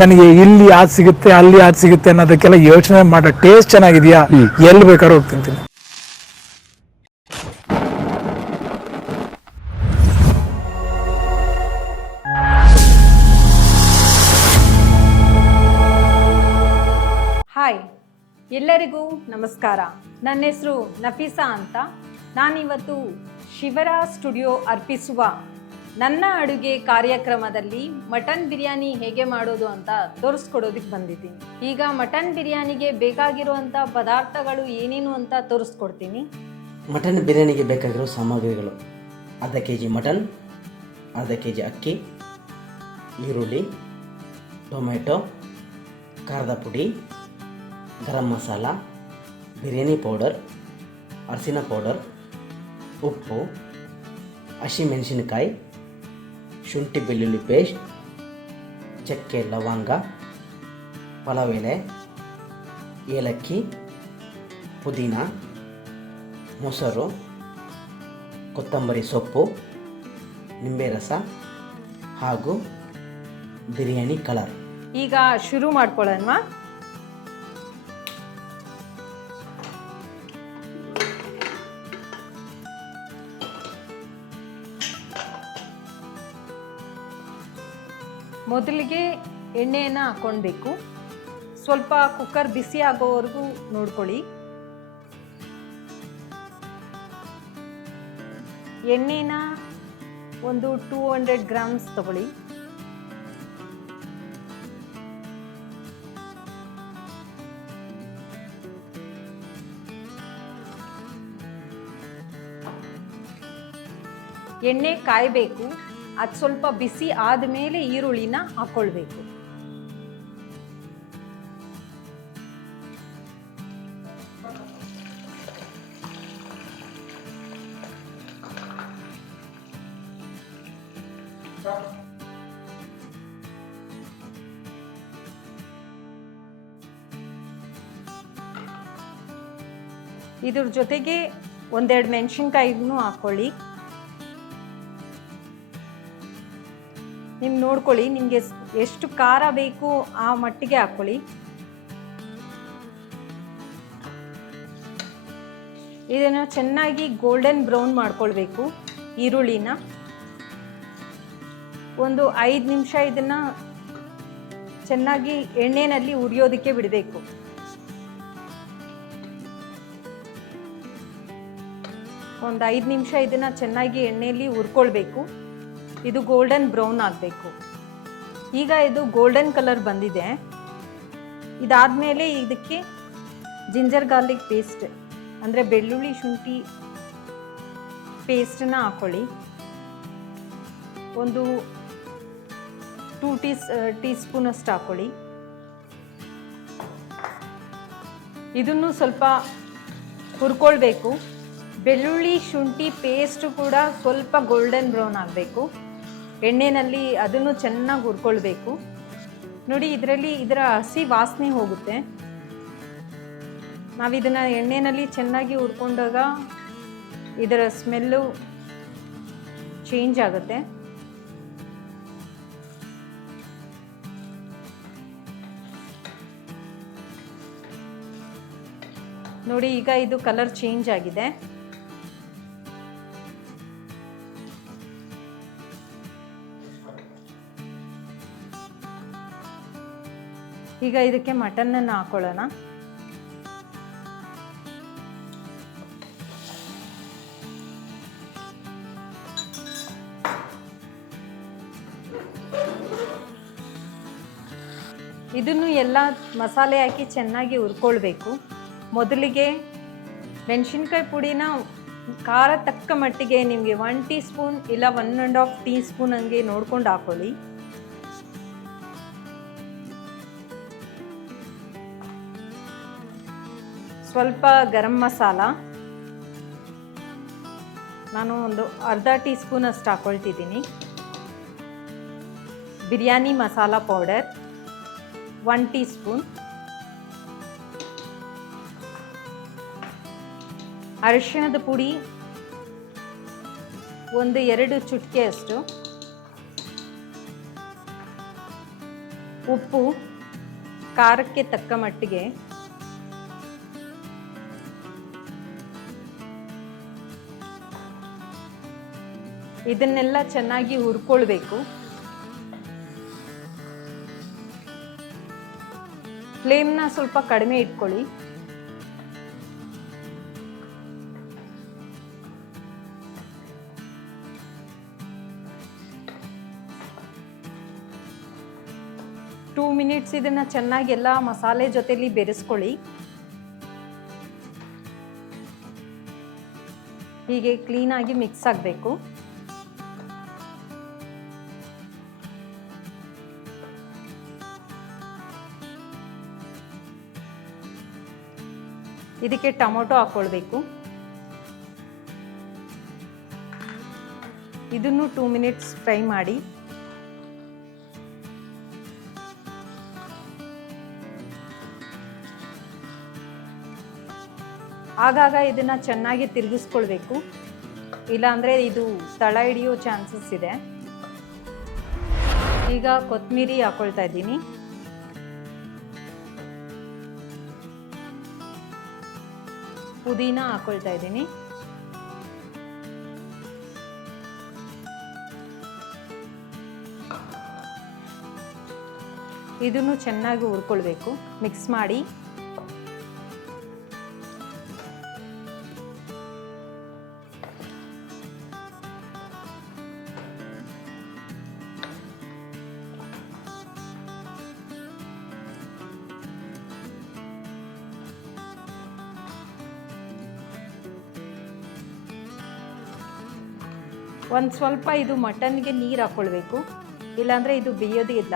ನನಗೆ ಇಲ್ಲಿ ಅದು ಸಿಗುತ್ತೆ ಅಲ್ಲಿ ಅದು ಸಿಗುತ್ತೆ ಅನ್ನೋದಕ್ಕೆಲ್ಲ ಯೋಚನೆ ಮಾಡೋ ಟೇಸ್ಟ್ ಚೆನ್ನಾಗಿದೆಯಾ, ಎಲ್ಲಿ ಬೇಕಾದ್ರೂ ಹೋಗಿ ತಿಂತೀನಿ. ಹಾಯ್, ಎಲ್ಲರಿಗೂ ನಮಸ್ಕಾರ. ನನ್ನ ಹೆಸರು ನಫೀಸಾ ಅಂತ. ನಾನಿವತ್ತು ಶಿವರ ಸ್ಟುಡಿಯೋ ಅರ್ಪಿಸುವ ನನ್ನ ಅಡುಗೆ ಕಾರ್ಯಕ್ರಮದಲ್ಲಿ ಮಟನ್ ಬಿರಿಯಾನಿ ಹೇಗೆ ಮಾಡೋದು ಅಂತ ತೋರಿಸ್ಕೊಡೋದಕ್ಕೆ ಬಂದಿದ್ದೀನಿ. ಈಗ ಮಟನ್ ಬಿರಿಯಾನಿಗೆ ಬೇಕಾಗಿರುವಂಥ ಪದಾರ್ಥಗಳು ಏನೇನು ಅಂತ ತೋರಿಸ್ಕೊಡ್ತೀನಿ. ಮಟನ್ ಬಿರಿಯಾನಿಗೆ ಬೇಕಾಗಿರೋ ಸಾಮಗ್ರಿಗಳು: ಅರ್ಧ kg ಮಟನ್, ಅರ್ಧ kg ಅಕ್ಕಿ, ಈರುಳ್ಳಿ, ಟೊಮೆಟೊ, ಖಾರದ ಪುಡಿ, ಗರಂ ಮಸಾಲ, ಬಿರಿಯಾನಿ ಪೌಡರ್, ಅರಿಶಿನ ಪೌಡರ್, ಉಪ್ಪು, ಹಸಿಮೆಣಸಿನಕಾಯಿ, ಶುಂಠಿ ಬೆಳ್ಳುಳ್ಳಿ ಪೇಸ್ಟ್, ಚಕ್ಕೆ ಲವಂಗ, ಪಲಾವ್ ಎಲೆ, ಏಲಕ್ಕಿ, ಪುದೀನ, ಮೊಸರು, ಕೊತ್ತಂಬರಿ ಸೊಪ್ಪು, ನಿಂಬೆ ರಸ ಹಾಗೂ ಬಿರಿಯಾನಿ ಕಲರ್. ಈಗ ಶುರು ಮಾಡ್ಕೊಳ್ಳೋಣ. ಮೊದಲಿಗೆ ಎಣ್ಣೆಯನ್ನು ಹಾಕ್ಕೊಳ್ಬೇಕು. ಸ್ವಲ್ಪ ಕುಕ್ಕರ್ ಬಿಸಿ ಆಗೋವರೆಗೂ ನೋಡ್ಕೊಳ್ಳಿ. ಎಣ್ಣೆನ ಒಂದು 200 ಗ್ರಾಮ್ಸ್ ತಗೊಳ್ಳಿ. ಎಣ್ಣೆ ಕಾಯಬೇಕು. ಅದು ಸ್ವಲ್ಪ ಬಿಸಿ ಆದಮೇಲೆ ಈರುಳ್ಳಿನ ಹಾಕ್ಕೊಳ್ಬೇಕು. ಇದ್ರ ಜೊತೆಗೆ ಒಂದೆರಡು ಮೆಣಸಿನ್ಕಾಯಿನೂ ಹಾಕ್ಕೊಳ್ಳಿ. ನಿಮ್ಗೆ ನೋಡ್ಕೊಳ್ಳಿ, ನಿಮಗೆ ಎಷ್ಟು ಖಾರ ಬೇಕು ಆ ಮಟ್ಟಿಗೆ ಹಾಕ್ಕೊಳ್ಳಿ. ಇದನ್ನು ಚೆನ್ನಾಗಿ ಗೋಲ್ಡನ್ ಬ್ರೌನ್ ಮಾಡ್ಕೊಳ್ಬೇಕು. ಈರುಳ್ಳಿನ ಒಂದು 5 ನಿಮಿಷ ಇದನ್ನು ಚೆನ್ನಾಗಿ ಎಣ್ಣೆಯಲ್ಲಿ ಹುರಿಯೋದಕ್ಕೆ ಬಿಡಬೇಕು. ಒಂದು 5 ನಿಮಿಷ ಇದನ್ನು ಚೆನ್ನಾಗಿ ಎಣ್ಣೆಯಲ್ಲಿ ಹುರ್ಕೊಳ್ಬೇಕು. ಇದು ಗೋಲ್ಡನ್ ಬ್ರೌನ್ ಆಗಬೇಕು. ಈಗ ಇದು ಗೋಲ್ಡನ್ ಕಲರ್ ಬಂದಿದೆ. ಇದಾದಮೇಲೆ ಇದಕ್ಕೆ ಜಿಂಜರ್ ಗಾರ್ಲಿಕ್ ಪೇಸ್ಟ್ ಅಂದರೆ ಬೆಳ್ಳುಳ್ಳಿ ಶುಂಠಿ ಪೇಸ್ಟನ್ನ ಹಾಕ್ಕೊಳ್ಳಿ. ಒಂದು 2 ಟೀ ಸ್ಪೂನ್ ಅಷ್ಟು ಹಾಕ್ಕೊಳ್ಳಿ. ಇದನ್ನು ಸ್ವಲ್ಪ ಹುರ್ಕೊಳ್ಬೇಕು. ಬೆಳ್ಳುಳ್ಳಿ ಶುಂಠಿ ಪೇಸ್ಟು ಕೂಡ ಸ್ವಲ್ಪ ಗೋಲ್ಡನ್ ಬ್ರೌನ್ ಆಗಬೇಕು. ಎಣ್ಣೆಯಲ್ಲಿ ಅದನ್ನು ಚೆನ್ನಾಗಿ ಹುರ್ಕೊಳ್ಬೇಕು. ನೋಡಿ, ಇದರ ಹಸಿ ವಾಸನೆ ಹೋಗುತ್ತೆ. ನಾವಿದನ್ನು ಎಣ್ಣೆಯಲ್ಲಿ ಚೆನ್ನಾಗಿ ಹುರ್ಕೊಂಡಾಗ ಇದರ ಸ್ಮೆಲ್ಲು ಚೇಂಜ್ ಆಗುತ್ತೆ. ನೋಡಿ, ಈಗ ಇದು ಕಲರ್ ಚೇಂಜ್ ಆಗಿದೆ. ಈಗ ಇದಕ್ಕೆ ಮಟನ್ನನ್ನು ಹಾಕೊಳ್ಳೋಣ. ಇದನ್ನು ಎಲ್ಲ ಮಸಾಲೆ ಹಾಕಿ ಚೆನ್ನಾಗಿ ಹುರ್ಕೊಳ್ಬೇಕು. ಮೊದಲಿಗೆ ಮೆಣಸಿನ್ಕಾಯಿ ಪುಡಿನ ಖಾರ ತಕ್ಕ ಮಟ್ಟಿಗೆ ನಿಮಗೆ 1 ಟೀ ಸ್ಪೂನ್ ಇಲ್ಲ 1.5 ಟೀ ಸ್ಪೂನ್ ಹಂಗೆ ನೋಡ್ಕೊಂಡು ಹಾಕೊಳ್ಳಿ. ಸ್ವಲ್ಪ ಗರಂ ಮಸಾಲ ನಾನು ಒಂದು ಅರ್ಧ ಟೀ ಸ್ಪೂನ್ ಅಷ್ಟು ಹಾಕ್ಕೊಳ್ತಿದ್ದೀನಿ. Biryani masala powder 1 teaspoon, ಅರಿಶಿಣದ ಪುಡಿ ಒಂದು 2 ಚುಟಿಕೆ ಅಷ್ಟು, ಉಪ್ಪು ಖಾರಕ್ಕೆ ತಕ್ಕ ಮಟ್ಟಿಗೆ, ಇದನ್ನೆಲ್ಲ ಚೆನ್ನಾಗಿ ಹುರ್ಕೊಳ್ಬೇಕು. ಫ್ಲೇಮ್ನ ಸ್ವಲ್ಪ ಕಡಿಮೆ ಇಟ್ಕೊಳ್ಳಿ. ಟೂ ಮಿನಿಟ್ಸ್ ಇದನ್ನ ಚೆನ್ನಾಗಿ ಎಲ್ಲ ಮಸಾಲೆ ಜೊತೆಲಿ ಬೆರೆಸ್ಕೊಳ್ಳಿ. ಹೀಗೆ ಕ್ಲೀನಾಗಿ ಮಿಕ್ಸ್ ಆಗಬೇಕು. ಇದಕ್ಕೆ ಟೊಮೊಟೊ ಹಾಕ್ಕೊಳ್ಬೇಕು. ಇದನ್ನು 2 ಮಿನಿಟ್ಸ್ ಫ್ರೈ ಮಾಡಿ. ಆಗಾಗ ಇದನ್ನ ಚೆನ್ನಾಗಿ ತಿರುಗಿಸ್ಕೊಳ್ಬೇಕು, ಇಲ್ಲಾಂದ್ರೆ ಇದು ತಳ ಹಿಡಿಯೋ ಚಾನ್ಸಸ್ ಇದೆ. ಈಗ ಕೊತ್ತಂಬರಿ ಹಾಕೊಳ್ತಾ ಇದ್ದೀನಿ. ಪುದೀನ ಹಾಕೊಳ್ತಾ ಇದ್ದೀನಿ. ಇದನ್ನು ಚೆನ್ನಾಗಿ ಹುರ್ಕೊಳ್ಬೇಕು, ಮಿಕ್ಸ್ ಮಾಡಿ. ಒಂದು ಸ್ವಲ್ಪ ಇದು ಮಟನ್ಗೆ ನೀರು ಹಾಕ್ಕೊಳ್ಬೇಕು, ಇಲ್ಲಾಂದರೆ ಇದು ಬೇಯೋದೇ ಇಲ್ಲ.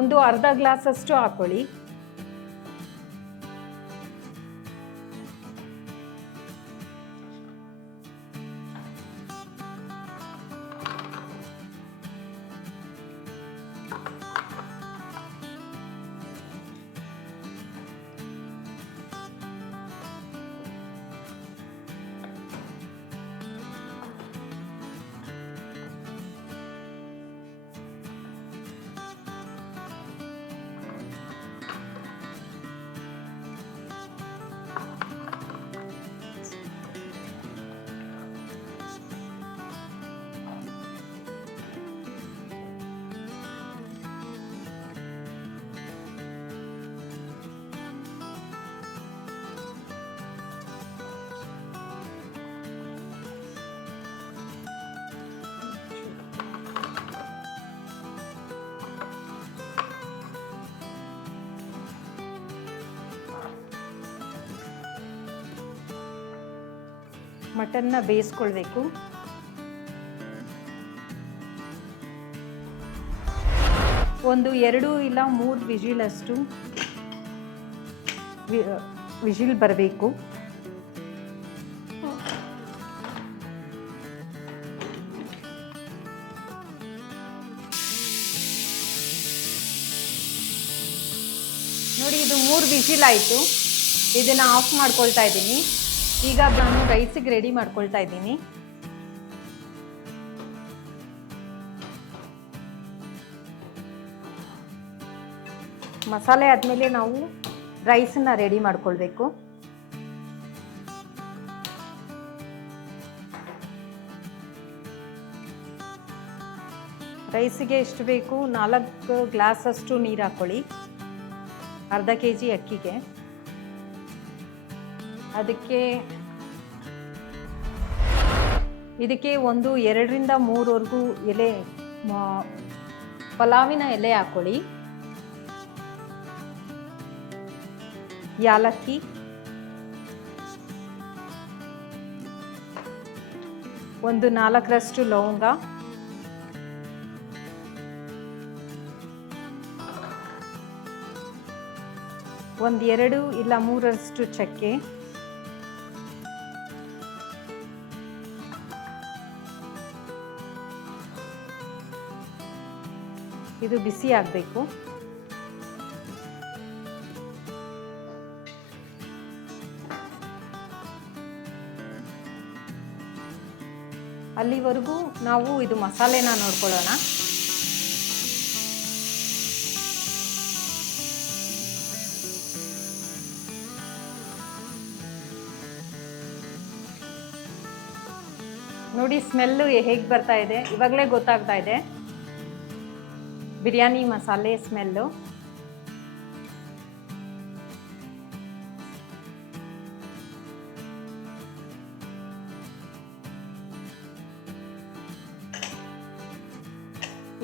ಒಂದು ಅರ್ಧ ಗ್ಲಾಸಷ್ಟು ಹಾಕೊಳ್ಳಿ. ಮಟನ್ನ ಬೇಯಿಸ್ಕೊಳ್ಬೇಕು. ಒಂದು 2 ಇಲ್ಲ 3 ವಿಜಿಲಷ್ಟು ವಿಜಿಲ್ ಬರಬೇಕು. ನೋಡಿ, ಇದು 3 ವಿಜಿಲ್ ಆಯಿತು. ಇದನ್ನು ಆಫ್ ಮಾಡ್ಕೊಳ್ತಾ ಇದ್ದೀನಿ. ಈಗ ನಾನು ರೈಸಿಗೆ ರೆಡಿ ಮಾಡ್ಕೊಳ್ತಾ ಇದ್ದೀನಿ. ಮಸಾಲೆ ಆದಮೇಲೆ ನಾವು ರೈಸನ್ನ ರೆಡಿ ಮಾಡ್ಕೊಳ್ಬೇಕು. ರೈಸಿಗೆ ಎಷ್ಟು ಬೇಕು 4 ಗ್ಲಾಸಷ್ಟು ನೀರು ಹಾಕ್ಕೊಳ್ಳಿ. ಅರ್ಧ kg ಅಕ್ಕಿಗೆ. ಇದಕ್ಕೆ ಒಂದು 2 ರಿಂದ 3 ಎಲೆ ಪಲಾವಿನ ಎಲೆ ಹಾಕೊಳ್ಳಿ. ಯಾಲಕ್ಕಿ, ಒಂದು 4ರಷ್ಟು ಲವಂಗ, ಒಂದು 2 ಇಲ್ಲ 3ರಷ್ಟು ಚಕ್ಕೆ, ಇದು ಬಿಸಿ ಆಗಬೇಕು. ಅಲ್ಲಿವರೆಗೂ ನಾವು ಇದು ಮಸಾಲೆನ ನೋಡ್ಕೊಳ್ಳೋಣ. ನೋಡಿ ಸ್ಮೆಲ್ಲು ಹೇಗೆ ಬರ್ತಾ ಇದೆ, ಇವಾಗಲೇ ಗೊತ್ತಾಗ್ತಾ ಇದೆ ಬಿರಿಯಾನಿ ಮಸಾಲೆ ಸ್ಮೆಲ್ಲು.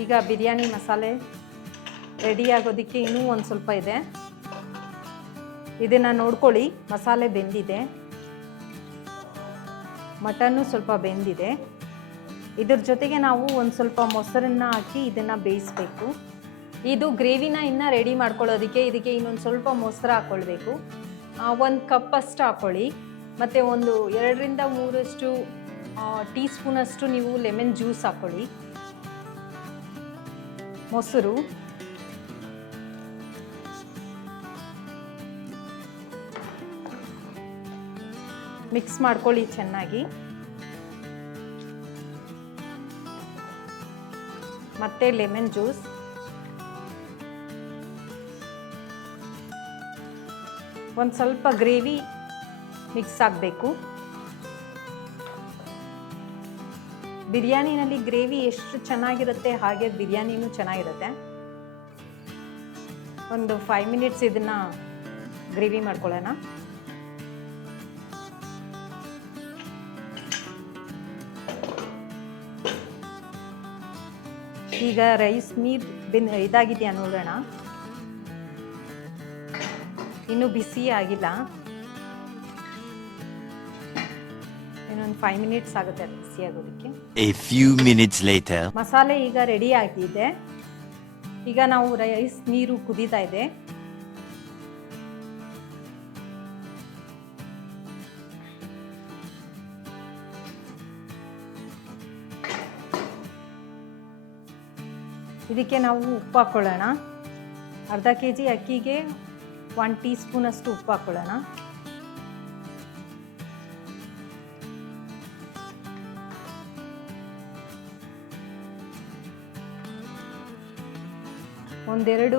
ಈಗ ಬಿರಿಯಾನಿ ಮಸಾಲೆ ರೆಡಿ ಆಗೋದಕ್ಕೆ ಇನ್ನೂ ಒಂದು ಸ್ವಲ್ಪ ಇದೆ. ಇದನ್ನು ನೋಡ್ಕೊಳ್ಳಿ, ಮಸಾಲೆ ಬೆಂದಿದೆ, ಮಟನ್ನು ಸ್ವಲ್ಪ ಬೆಂದಿದೆ. ಇದ್ರ ಜೊತೆಗೆ ನಾವು ಒಂದು ಸ್ವಲ್ಪ ಮೊಸರನ್ನ ಹಾಕಿ ಇದನ್ನು ಬೇಯಿಸಬೇಕು. ಇದು ಗ್ರೇವಿನ ಇನ್ನು ರೆಡಿ ಮಾಡ್ಕೊಳ್ಳೋದಕ್ಕೆ ಇದಕ್ಕೆ ಇನ್ನೊಂದು ಸ್ವಲ್ಪ ಮೊಸರು ಹಾಕ್ಕೊಳ್ಬೇಕು. 1 ಕಪ್ ಅಷ್ಟು ಹಾಕ್ಕೊಳ್ಳಿ. ಮತ್ತು ಒಂದು 2ರಿಂದ 3 ಟೀ ಸ್ಪೂನಷ್ಟು ನೀವು ಲೆಮನ್ ಜ್ಯೂಸ್ ಹಾಕ್ಕೊಳ್ಳಿ. ಮೊಸರು, ಮಿಕ್ಸ್ ಮಾಡ್ಕೊಳ್ಳಿ ಚೆನ್ನಾಗಿ. ಮತ್ತೆ ಲೆಮನ್ ಜ್ಯೂಸ್, ಒಂದು ಸ್ವಲ್ಪ ಗ್ರೇವಿ ಮಿಕ್ಸ್ ಆಗಬೇಕು. ಬಿರಿಯಾನಿನಲ್ಲಿ ಗ್ರೇವಿ ಎಷ್ಟು ಚೆನ್ನಾಗಿರುತ್ತೆ ಹಾಗೆ ಬಿರಿಯಾನಿನೂ ಚೆನ್ನಾಗಿರುತ್ತೆ. ಒಂದು 5 ಮಿನಿಟ್ಸ್ ಇದನ್ನು ಗ್ರೇವಿ ಮಾಡ್ಕೊಳ್ಳೋಣ. ಈಗ ರೈಸ್ ನೀರು ಇದಾಗಿದೆಯಾ ನೋಡೋಣ. ಇನ್ನೂ ಬಿಸಿ ಆಗಿಲ್ಲ, ಇನ್ನೊಂದು 5 ಮಿನಿಟ್ಸ್ ಆಗುತ್ತೆ ಅದು ಬಿಸಿ ಆಗೋದಕ್ಕೆ. A few minutes later. ಮಸಾಲೆ ಈಗ ರೆಡಿ ಆಗಿದೆ. ಈಗ ನಾವು ರೈಸ್ ನೀರು ಕುದೀತಾ ಇದೆ. ಇದಕ್ಕೆ ನಾವು ಉಪ್ಪು ಹಾಕ್ಕೊಳ್ಳೋಣ. ಅರ್ಧ kg ಅಕ್ಕಿಗೆ 1 ಟೀ ಸ್ಪೂನಷ್ಟು ಉಪ್ಪು ಹಾಕ್ಕೊಳ್ಳೋಣ. ಒಂದೆರಡು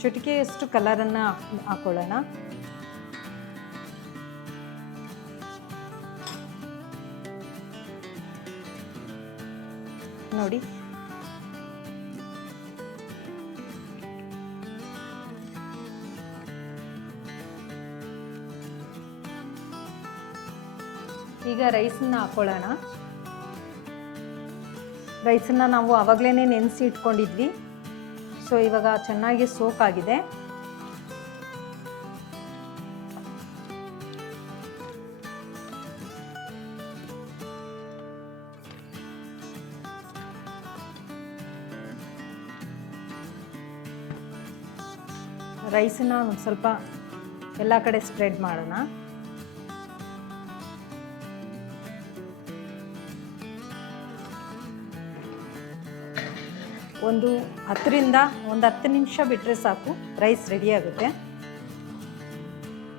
ಚುಟಿಕೆಯಷ್ಟು ಕಲರನ್ನು ಹಾಕ್ಕೊಳ್ಳೋಣ. ನೋಡಿ, ಈಗ ರೈಸನ್ನ ಹಾಕ್ಕೊಳ್ಳೋಣ. ರೈಸನ್ನು ನಾವು ಆವಾಗಲೇ ನೆನೆಸಿ ಇಟ್ಕೊಂಡಿದ್ವಿ. ಸೊ ಇವಾಗ ಚೆನ್ನಾಗಿ ಸೋಕ್ ಆಗಿದೆ. ರೈಸನ್ನ ಒಂದು ಸ್ವಲ್ಪ ಎಲ್ಲ ಕಡೆ ಸ್ಪ್ರೆಡ್ ಮಾಡೋಣ. ಒಂದು 10 ನಿಮಿಷ ಬಿಟ್ಟರೆ ಸಾಕು, ರೈಸ್ ರೆಡಿ ಆಗುತ್ತೆ.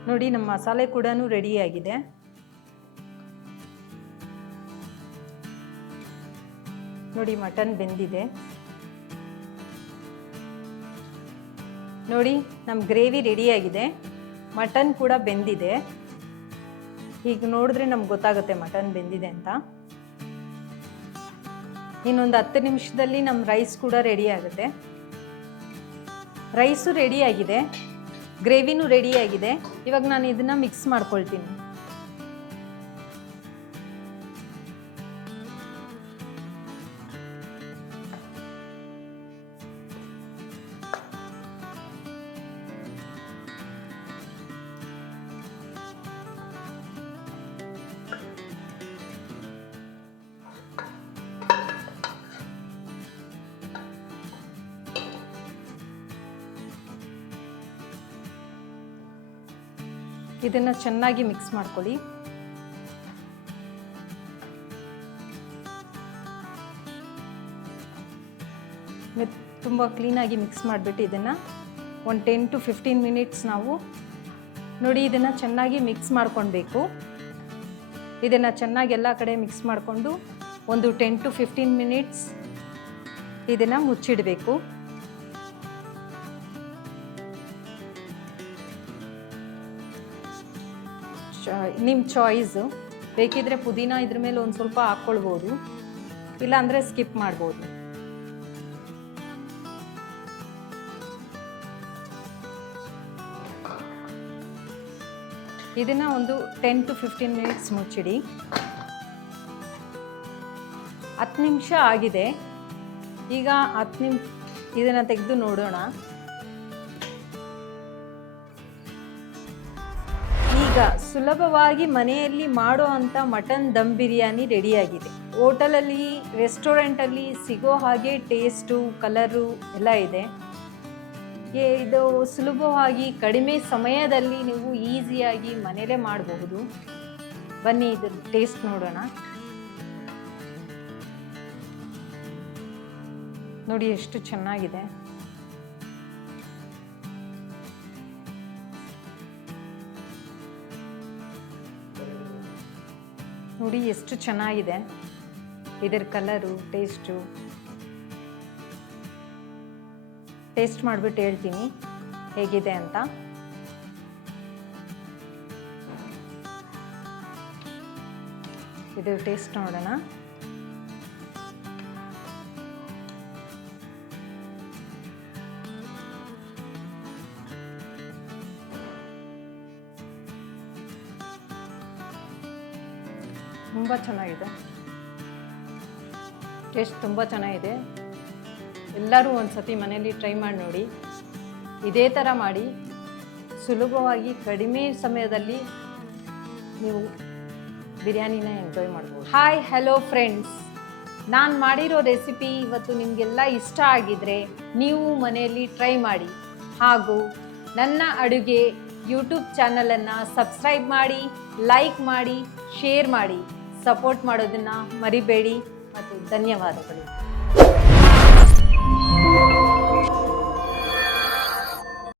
ನೋಡಿ, ನಮ್ಮ ಮಸಾಲೆ ಕೂಡ ರೆಡಿಯಾಗಿದೆ. ನೋಡಿ, ಮಟನ್ ಬೆಂದಿದೆ. ನೋಡಿ, ನಮ್ಮ ಗ್ರೇವಿ ರೆಡಿಯಾಗಿದೆ, ಮಟನ್ ಕೂಡ ಬೆಂದಿದೆ. ಈಗ ನೋಡಿದ್ರೆ ನಮ್ಗೆ ಗೊತ್ತಾಗುತ್ತೆ ಮಟನ್ ಬೆಂದಿದೆ ಅಂತ. ಇನ್ನೊಂದು 10 ನಿಮಿಷದಲ್ಲಿ ನಮ್ಮ ರೈಸ್ ಕೂಡ ರೆಡಿ ಆಗುತ್ತೆ. ರೈಸು ರೆಡಿಯಾಗಿದೆ, ಗ್ರೇವಿನೂ ರೆಡಿಯಾಗಿದೆ. ಇವಾಗ ನಾನು ಇದನ್ನು ಮಿಕ್ಸ್ ಮಾಡ್ಕೊಳ್ತೀನಿ. ಇದನ್ನು ಚೆನ್ನಾಗಿ ಮಿಕ್ಸ್ ಮಾಡ್ಕೊಳ್ಳಿ. ತುಂಬ ಕ್ಲೀನಾಗಿ ಮಿಕ್ಸ್ ಮಾಡಿಬಿಟ್ಟು ಇದನ್ನು ಒಂದು 10 to 15 ಮಿನಿಟ್ಸ್ ನಾವು ನೋಡಿ ಇದನ್ನು ಚೆನ್ನಾಗಿ ಮಿಕ್ಸ್ ಮಾಡ್ಕೊಳ್ಬೇಕು. ಇದನ್ನು ಚೆನ್ನಾಗಿ ಎಲ್ಲ ಕಡೆ ಮಿಕ್ಸ್ ಮಾಡಿಕೊಂಡು ಒಂದು 10 to 15 ಮಿನಿಟ್ಸ್ ಇದನ್ನು ಮುಚ್ಚಿಡಬೇಕು. ನಿಮ್ಮ ಚಾಯ್ಸು, ಬೇಕಿದ್ರೆ ಪುದೀನ ಇದ್ರ ಮೇಲೆ ಒಂದು ಸ್ವಲ್ಪ ಹಾಕ್ಕೊಳ್ಬೋದು, ಇಲ್ಲಾಂದರೆ ಸ್ಕಿಪ್ ಮಾಡ್ಬೋದು. ಇದನ್ನು ಒಂದು 10 to 15 ಮಿನಿಟ್ಸ್ ಮುಚ್ಚಿಡಿ. 10 ನಿಮಿಷ ಆಗಿದೆ. ಈಗ 10 ನಿಮಿಷ ಇದನ್ನು ತೆಗೆದು ನೋಡೋಣ. ಈಗ ಸುಲಭವಾಗಿ ಮನೆಯಲ್ಲಿ ಮಾಡೋ ಅಂಥ ಮಟನ್ ದಮ್ ಬಿರಿಯಾನಿ ರೆಡಿಯಾಗಿದೆ. ಹೋಟೆಲಲ್ಲಿ, ರೆಸ್ಟೋರೆಂಟಲ್ಲಿ ಸಿಗೋ ಹಾಗೆ ಟೇಸ್ಟು, ಕಲರು ಎಲ್ಲ ಇದೆ. ಇದು ಸುಲಭವಾಗಿ ಕಡಿಮೆ ಸಮಯದಲ್ಲಿ ನೀವು ಈಸಿಯಾಗಿ ಮನೆಯಲ್ಲೇ ಮಾಡಬಹುದು. ಬನ್ನಿ ಇದ್ರ ಟೇಸ್ಟ್ ನೋಡೋಣ. ನೋಡಿ ಎಷ್ಟು ಚೆನ್ನಾಗಿದೆ. ನೋಡಿ ಎಷ್ಟು ಚೆನ್ನಾಗಿದೆ ಇದರ ಕಲರು, ಟೇಸ್ಟು. ಟೇಸ್ಟ್ ಮಾಡಿಬಿಟ್ಟು ಹೇಳ್ತೀನಿ ಹೇಗಿದೆ ಅಂತ. ಇದು ಟೇಸ್ಟ್ ನೋಡೋಣ. ತುಂಬ ಚೆನ್ನಾಗಿದೆ, ಟೇಸ್ಟ್ ತುಂಬ ಚೆನ್ನಾಗಿದೆ. ಎಲ್ಲರೂ ಒಂದು ಸತಿ ಮನೆಯಲ್ಲಿ ಟ್ರೈ ಮಾಡಿ ನೋಡಿ. ಇದೇ ಥರ ಮಾಡಿ ಸುಲಭವಾಗಿ ಕಡಿಮೆ ಸಮಯದಲ್ಲಿ ನೀವು ಬಿರಿಯಾನಿನ ಎಂಜಾಯ್ ಮಾಡ್ಬೋದು. ಹಾಯ್, ಹಲೋ ಫ್ರೆಂಡ್ಸ್, ನಾನು ಮಾಡಿರೋ ರೆಸಿಪಿ ಇವತ್ತು ನಿಮಗೆಲ್ಲ ಇಷ್ಟ ಆಗಿದ್ರೆ ನೀವು ಮನೆಯಲ್ಲಿ ಟ್ರೈ ಮಾಡಿ. ಹಾಗೂ ನನ್ನ ಅಡುಗೆ ಯೂಟ್ಯೂಬ್ ಚಾನಲನ್ನು ಸಬ್ಸ್ಕ್ರೈಬ್ ಮಾಡಿ, ಲೈಕ್ ಮಾಡಿ, ಶೇರ್ ಮಾಡಿ, ಸಪೋರ್ಟ್ ಮಾಡೋದನ್ನು ಮರಿಬೇಡಿ. ಮತ್ತು ಧನ್ಯವಾದಗಳು.